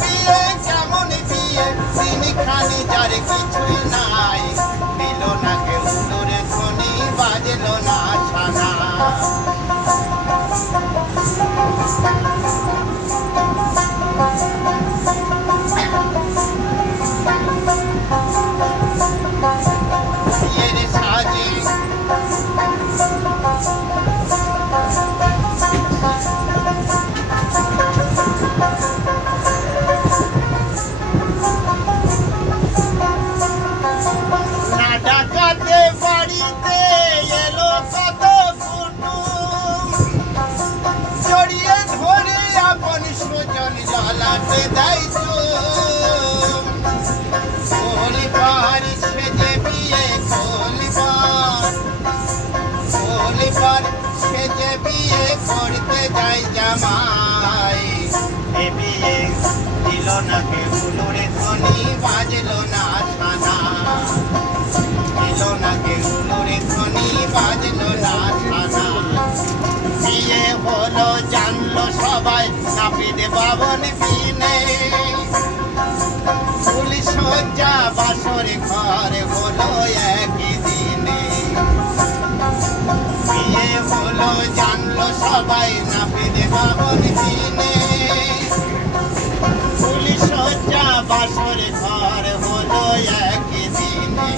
বিয়ে কেমন বিয়ে তিনখানি যার কিছুই নাই দিল না কেউ দূরে ধ্বনি বাজলো না সানা বিয়ের সাজে ডাকাতে বাড়িতে এলো কত কুটুম জড়িয়ে ধরে আপন সুজন জ্বালাতে দেয় পরিবার সেজে বিয়ে পরিবার সেজে বিয়ে করতে যায় জামাই এ বিয়ে দিল না কেউ দূরে ধ্বনি বাজলো না সানা দিল না কেউ দূরে ধ্বনি বাজলো না সানা বিয়ে হলো জানলো সবাই নাপিত বাবন বিনে পুলিশ সজ্জা বাসর ঘর হলো একই দিনে বিয়ে হলো জানলো সবাই নাপিত বাবন দিনে পুলিশ সজ্জা বাসর ঘর হলো একই দিনে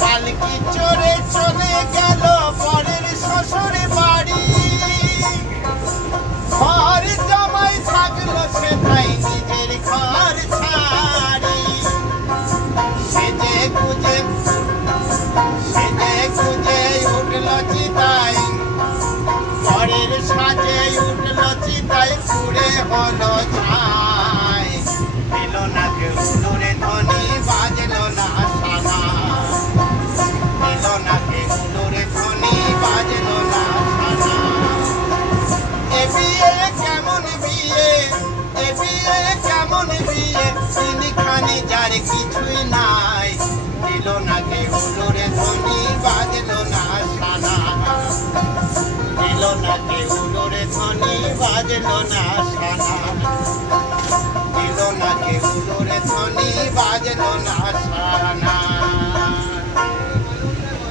পালকি চড়ে চলে গেল পরের শ্বশুর বাড়ি ঘর জামাই থাকলো সেটাই নিজের ঘর ছাড়ি সেজে গুজে উঠল চিতাই পরের সাজে উঠল চিতাই পুড়ে হলো ছাই দিল না কেউ দূরে ধ্বনি বাজলো না সানা দিল না কেউ দূরে ধ্বনি বাজলো না সানা এ বিয়ে কেমন বিয়ে এ বিয়ে কেমন বিয়ে তিনখানি যার কিছুই নাই দিল না কেউ দূরে ধ্বনি বাজলো না সানা দিল না কেউ দূরে ধ্বনি বাজলো না সানা দিল না কেউ দূরে ধ্বনি বাজলো না